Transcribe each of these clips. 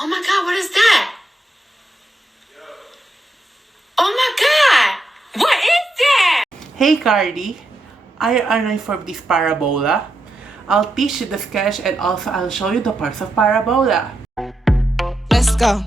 Oh my God, what is that? Oh my God, what is that? Hey Cardi, are you ready for this parabola? I'll teach you the sketch and also I'll show you the parts of parabola. Let's go.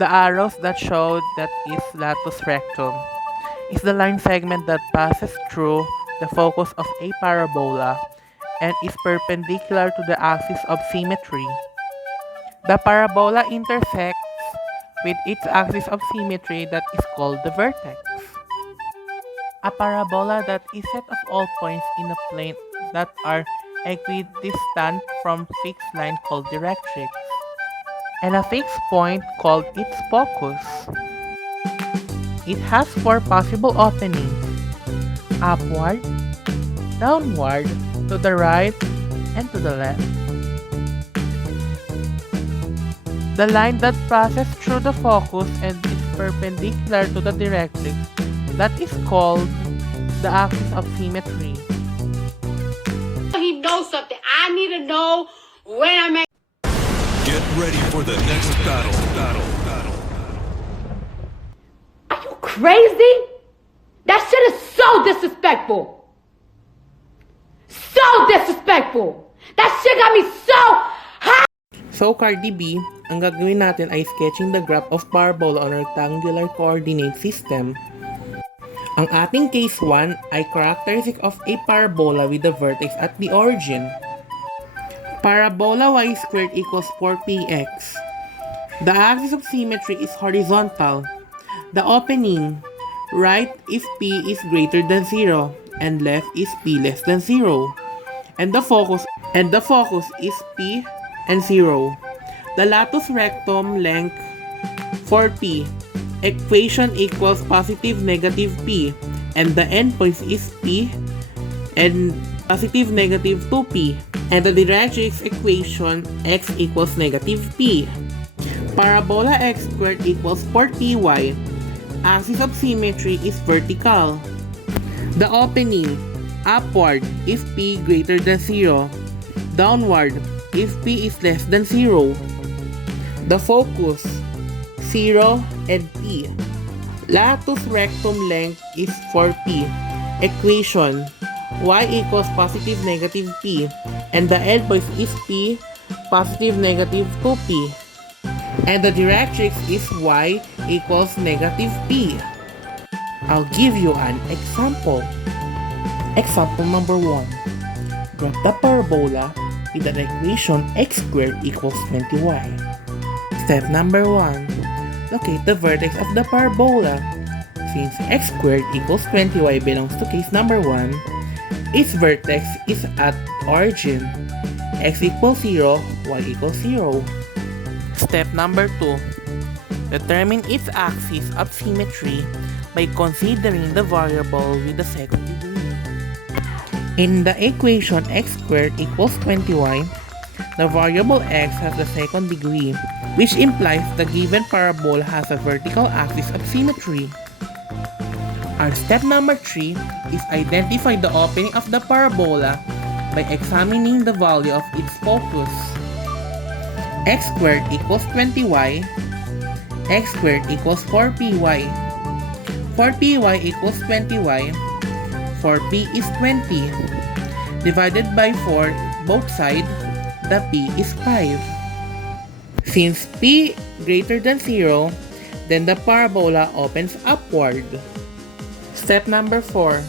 The arrows that show that is latus rectum is the line segment that passes through the focus of a parabola and is perpendicular to the axis of symmetry. The parabola intersects with its axis of symmetry that is called the vertex. A parabola that is set of all points in a plane that are equidistant from fixed line called directrix, and a fixed point called its focus. It has four possible openings: upward, downward, to the right, and to the left. The line that passes through the focus and is perpendicular to the directrix that is called the axis of symmetry. He knows something. I need to know when I'm at. Get ready for the next battle. Are you crazy? That shit is so disrespectful. So disrespectful. That shit got me so hot. So Cardi B, ang gagawin natin ay sketching the graph of parabola on a rectangular coordinate system. Ang ating case 1 ay characteristic of a parabola with the vertex at the origin. Parabola y squared equals 4px. The axis of symmetry is horizontal. The opening, right if p is greater than 0 and left is p less than 0. And the focus is p and 0. The latus rectum length 4p. Equation equals positive negative p, and the endpoint is p and positive negative 2p. And the directrix equation x equals negative p. Parabola x squared equals 4py. Axis of symmetry is vertical. The opening, upward if p greater than 0. Downward if p is less than 0. The focus, 0 and p. Latus rectum length is 4p. Equation, y equals positive negative p, and the endpoint is p positive negative 2p. And the directrix is y equals negative p. I'll give you an example. Example number 1. Graph the parabola with an equation x squared equals 20y. Step number 1. Locate the vertex of the parabola. Since x squared equals 20y belongs to case number 1, its vertex is at origin. X equals 0, y equals 0. Step number 2. Determine its axis of symmetry by considering the variable with the second degree. In the equation x squared equals 20y, the variable x has the second degree, which implies the given parabola has a vertical axis of symmetry. Our step number 3 is identify the opening of the parabola by examining the value of its focus. X squared equals 20y, x squared equals 4py. 4py equals 20y, 4p is 20. Divided by 4 both sides, the p is 5. Since p greater than 0, then the parabola opens upward. Step number 4.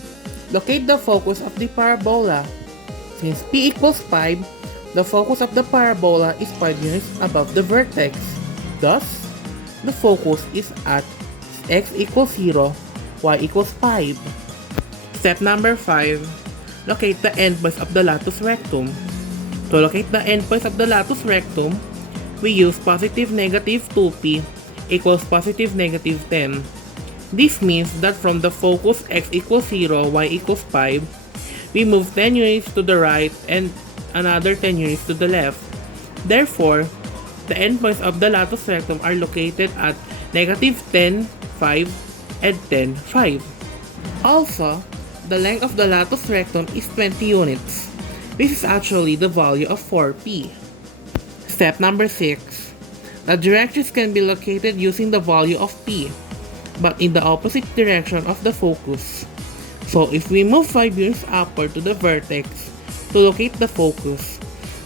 Locate the focus of the parabola. Since p equals 5, the focus of the parabola is 5 units above the vertex. Thus, the focus is at x equals 0, y equals 5. Step number 5. Locate the endpoints of the latus rectum. To locate the endpoints of the latus rectum, we use positive negative 2p equals positive negative 10. This means that from the focus x equals 0, y equals 5, we move 10 units to the right and another 10 units to the left. Therefore, the endpoints of the latus rectum are located at negative 10, 5, and 10, 5. Also, the length of the latus rectum is 20 units. This is actually the value of 4p. Step number 6. The directrix can be located using the value of p, but in the opposite direction of the focus. So if we move 5 units upward to the vertex to locate the focus,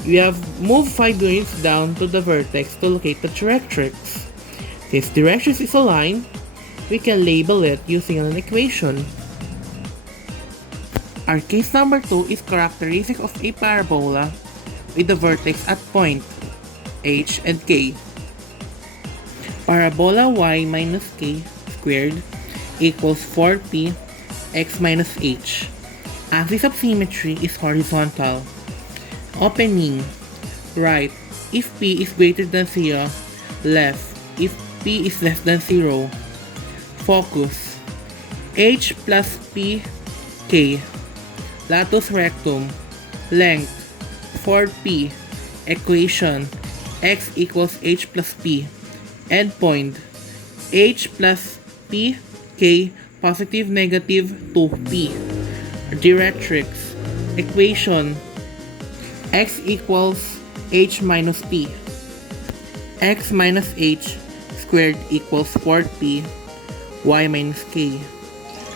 we have moved 5 units down to the vertex to locate the directrix. Since directrix is a line, we can label it using an equation. Our case number 2 is characteristic of a parabola with the vertex at point h and k. Parabola y minus k squared equals 4p x minus h. Axis of symmetry is horizontal. Opening. Right if p is greater than 0. Left if p is less than 0. Focus. H plus p k. Latus rectum. Length 4p. Equation x equals h plus p. Endpoint h plus p k positive negative 2p. Directrix equation x equals h minus p. X minus h squared equals 4p y minus k.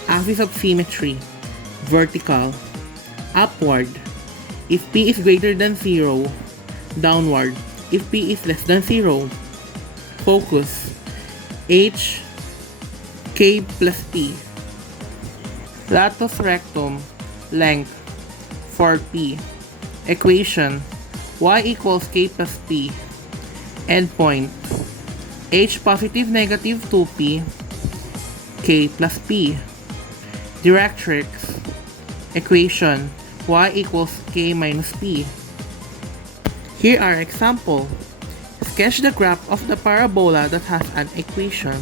Axis of symmetry vertical. Upward if p is greater than 0. Downward if p is less than 0. Focus h k plus p. Latus rectum length 4p. Equation y equals k plus p. Endpoint h positive negative 2p k plus p. Directrix equation y equals k minus p. Here are example. Sketch the graph of the parabola that has an equation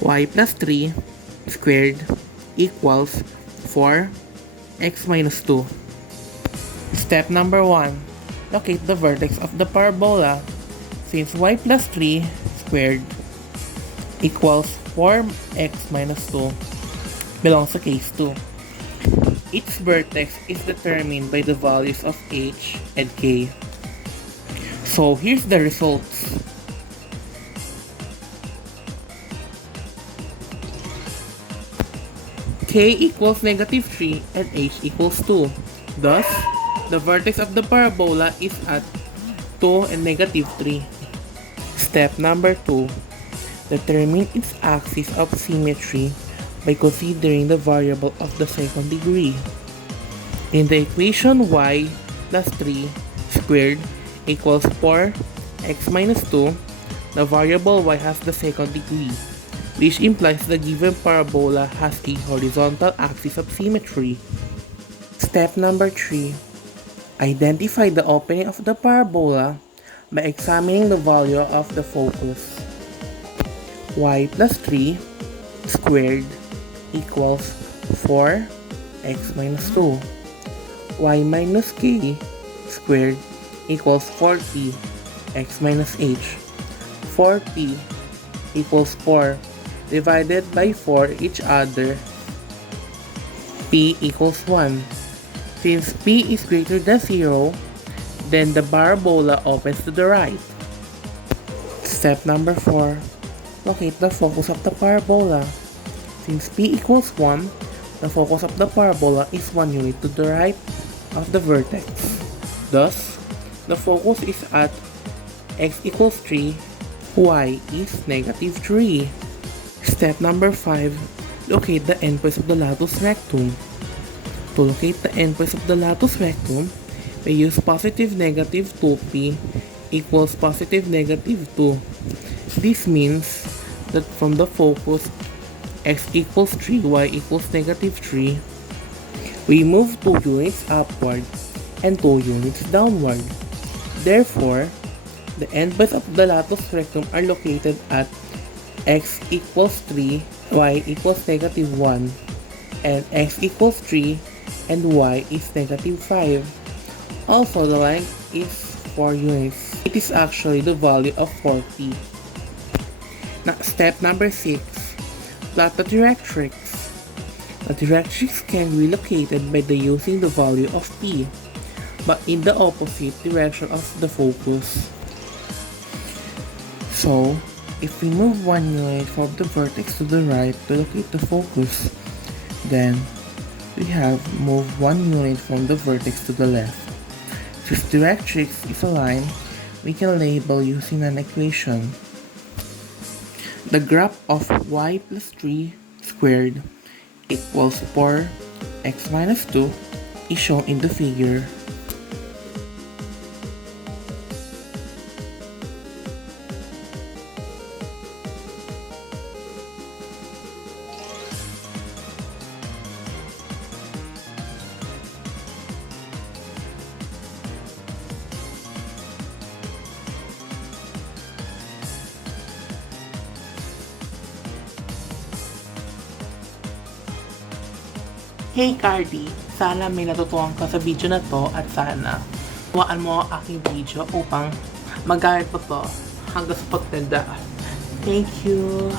y plus 3 squared equals 4 x minus 2. Step number 1. Locate the vertex of the parabola. Since y plus 3 squared equals 4x minus 2 belongs to case 2. Its vertex is determined by the values of h and k. So here's the results. K equals negative 3 and h equals 2. Thus, the vertex of the parabola is at 2 and negative 3. Step number 2. Determine its axis of symmetry by considering the variable of the second degree. In the equation y plus 3 squared equals 4x minus 2, the variable y has the second degree, which implies the given parabola has a horizontal axis of symmetry. Step number 3. Identify the opening of the parabola by examining the value of the focus. Y plus 3 squared equals 4x minus 2. Y minus k squared equals 4p x minus h. 4p equals 4 divided by 4 each other. P equals 1. Since p is greater than 0, then the parabola opens to the right. Step number 4. Locate the focus of the parabola. Since p equals 1, the focus of the parabola is 1 unit to the right of the vertex. Thus, the focus is at x equals 3, y is negative 3. Step number 5. Locate the endpoints of the latus rectum. To locate the endpoints of the latus rectum, we use positive negative 2p equals positive negative 2. This means that from the focus x equals 3, y equals negative 3, we move 2 units upward and 2 units downward. Therefore, the endpoints of the latus rectum are located at x equals 3, y equals negative 1, and x equals 3 and y is negative 5. Also, the length is 4 units. It is actually the value of 4p. Now, step number 6. Plot the directrix. The directrix can be located by using the value of P, but in the opposite direction of the focus. So, if we move 1 unit from the vertex to the right to locate the focus, then we have moved 1 unit from the vertex to the left. Since directrix is a line, we can label using an equation. The graph of y plus 3 squared equals 4x minus 2 is shown in the figure. Hey Cardi! Sana may natutuhan ka sa video na to at sana huwaan mo ang aking video upang magamit mo to hanggang sa pagtanda. Thank you!